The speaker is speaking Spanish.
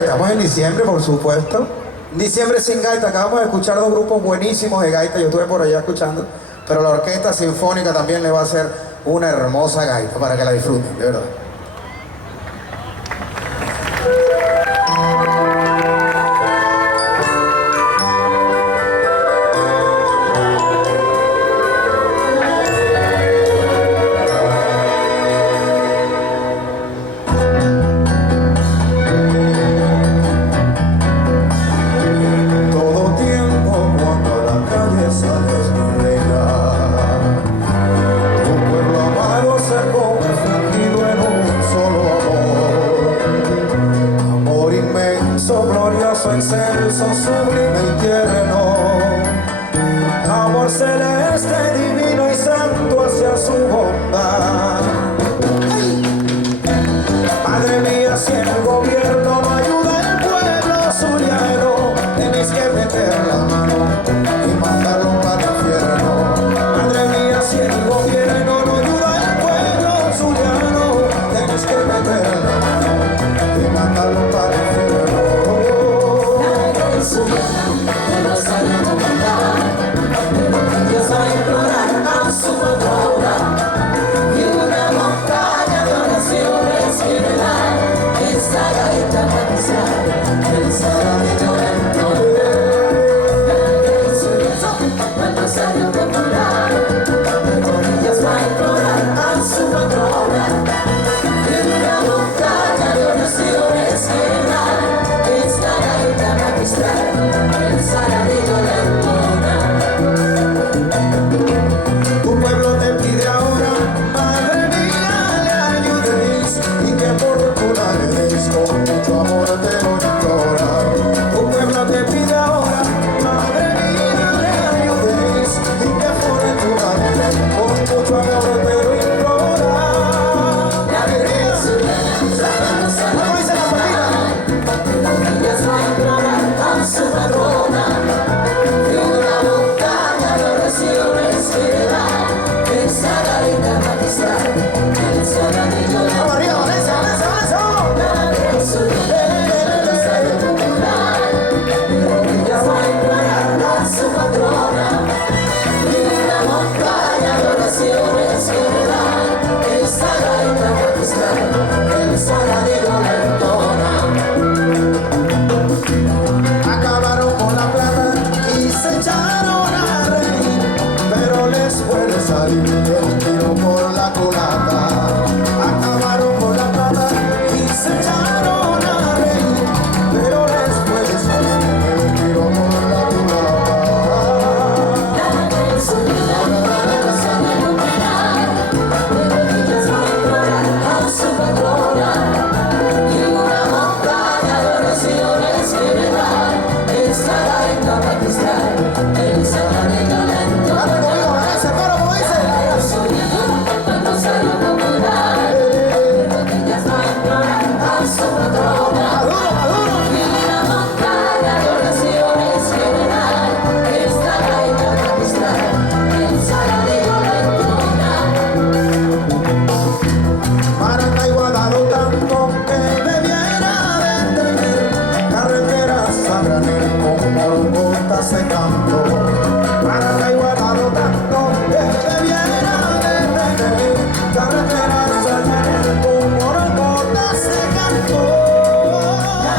Estamos en diciembre, por supuesto. Diciembre sin gaita. Acabamos de escuchar dos grupos buenísimos de gaita. Yo estuve por allá escuchando. Pero la Orquesta Sinfónica también le va a hacer una hermosa gaita para que la disfruten, de verdad. Glorioso, excelso, sublime y tierno, amor celeste, divino y santo hacia su bondad. Madre mía, si el gobierno no ayuda al pueblo zuliano, tenéis que meter la mano y mandarlo para el infierno. Madre mía, si el gobierno no ayuda al pueblo zuliano, tenéis que meter la mano y mandarlo para el infierno. Pero sale a cantar, Dios va a implorar a su patrona y una montaña de oraciones quiere dar esta gaita magistral del saladillo cuando sale popular, Dios va a implorar a su patrona y una montaña de oraciones quiere dar esta gaita magistral. El saladillo le entona. Tu pueblo te pide ahora, madre mía, le ayudéis y que por fortuna le deis, con mucho amor te lo implora. Tu pueblo te pide ahora, madre mía, le ayudéis y que por fortuna le deis, con mucho amor te lo implora. La alegría ¿cómo dice la familia? Dios va a implorar a su patrona y una montaña de oraciones quiere dar esa gaita magistral el saladillo le ¡Vamos arriba, Valencia, Valencia, Valencia! Dios va a implorar a su patrona y una montaña de oraciones quiere dar esa gaita magistral el saladillo le entona. Acabaron con la plata y se echaron a reír, pero les puede salir el tiro por la culata. Acabaron con la plata y se echaron a reír, pero les puede salir el tiro por la culata. Dios va a implorar a su patrona y una montaña de oraciones quiere dar esa gaita magistral el saladillo le entona. Dale conmigo, Vanessa, coro, como dice. Cuando sale popular, Dios va a implorar a su patrona Maduro, Maduro. y una montaña de oraciones quiere dar esta gaita magistral el saladillo le entona. Maracaibo ha dado tanto que debiera de tener carreteras a granel con morongotas de canto. Maracaibo ha dado tanto que debiera de tener carreteras a granel con morongotas de canto. La